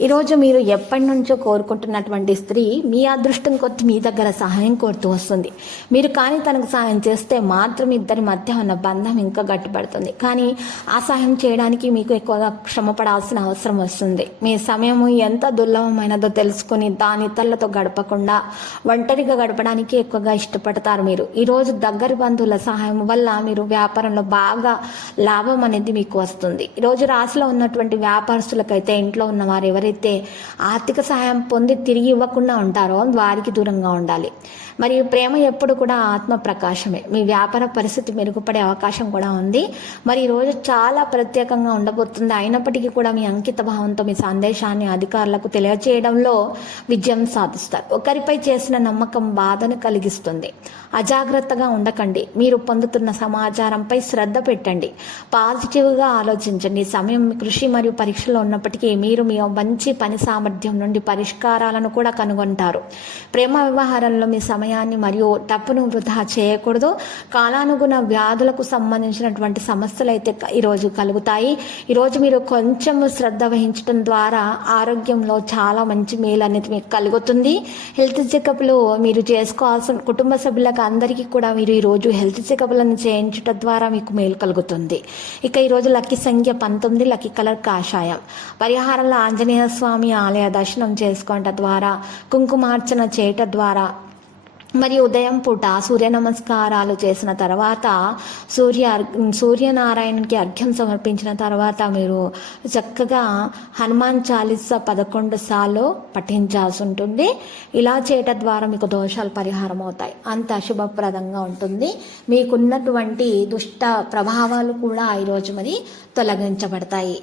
ఈరోజు మీరు ఎప్పటి నుంచో కోరుకుంటున్నటువంటి స్త్రీ మీ అదృష్టం కొద్ది మీ దగ్గర సహాయం కోరుతూ వస్తుంది. మీరు కానీ తనకు సహాయం చేస్తే మాత్రం ఇద్దరి మధ్య ఉన్న బంధం ఇంకా గట్టిపడుతుంది. కానీ ఆ సహాయం చేయడానికి మీకు ఎక్కువగా శ్రమపడాల్సిన అవసరం వస్తుంది. మీ సమయం ఎంత దుర్లభమైనదో తెలుసుకుని దాని ఇతరులతో గడపకుండా ఒంటరిగా గడపడానికి ఎక్కువగా ఇష్టపడతారు మీరు. ఈరోజు దగ్గర బంధువుల సహాయం వల్ల మీరు వ్యాపారంలో బాగా లాభం అనేది మీకు వస్తుంది. ఈరోజు రాశిలో ఉన్నటువంటి వ్యాపారస్తులకైతే ఇంట్లో ఉన్న వారు ఎవరైతే ఆర్థిక సహాయం పొంది తిరిగి ఇవ్వకుండా ఉంటారో వారికి దూరంగా ఉండాలి. మరియు ప్రేమ ఎప్పుడు కూడా ఆత్మ ప్రకాశమే. మీ వ్యాపార పరిస్థితి మెరుగుపడే అవకాశం కూడా ఉంది. మరి ఈరోజు రోజు చాలా ప్రత్యేకంగా ఉండబోతుంది. అయినప్పటికీ కూడా మీ అంకిత భావంతో మీ సందేశాన్ని అధికారులకు తెలియజేయడంలో విజయం సాధిస్తారు. ఒకరిపై చేసిన నమ్మకం బాధను కలిగిస్తుంది. అజాగ్రత్తగా ఉండకండి. మీరు పొందుతున్న సమాచారంపై శ్రద్ధ పెట్టండి. పాజిటివ్గా ఆలోచించండి. సమయం కృషి మరియు పరీక్షలో ఉన్నప్పటికీ మీరు మీ మంచి పని సామర్థ్యం నుండి పరిష్కారాలను కూడా కనుగొంటారు. ప్రేమ వ్యవహారంలో మీ సమయాన్ని మరియు తప్పును వృధా చేయకూడదు. కాలానుగుణ వ్యాధులకు సంబంధించినటువంటి సమస్యలు అయితే ఈరోజు కలుగుతాయి. ఈరోజు మీరు కొంచెం శ్రద్ధ వహించడం ద్వారా ఆరోగ్యంలో చాలా మంచి మేలు అనేది మీకు కలుగుతుంది. హెల్త్ చెకప్లు మీరు చేసుకోవాల్సిన కుటుంబ సభ్యులకు అందరికీ కూడా మీరు ఈరోజు హెల్త్ చెకప్లను చేయించడం ద్వారా మీకు మేలు కలుగుతుంది. ఇక ఈరోజు లక్కీ సంఖ్య పంతొమ్మిది లక్కీ కలర్ కాషాయం. పరిహారంలో ఆంజనేయ స్వామి ఆలయ దర్శనం చేసుకోవట ద్వారా కుంకుమార్చన చేయట ద్వారా మరియు ఉదయం పూట సూర్య నమస్కారాలు చేసిన తర్వాత సూర్య సూర్యనారాయణకి అర్ఘ్యం సమర్పించిన తర్వాత మీరు చక్కగా హనుమాన్ చాలీస పదకొండు సార్లు పఠించాల్సి ఉంటుంది. ఇలా చేయటం ద్వారా మీకు దోషాలు పరిహారం అవుతాయి. అంత శుభప్రదంగా ఉంటుంది. మీకున్నటువంటి దుష్ట ప్రభావాలు కూడా ఈరోజు మరి తొలగించబడతాయి.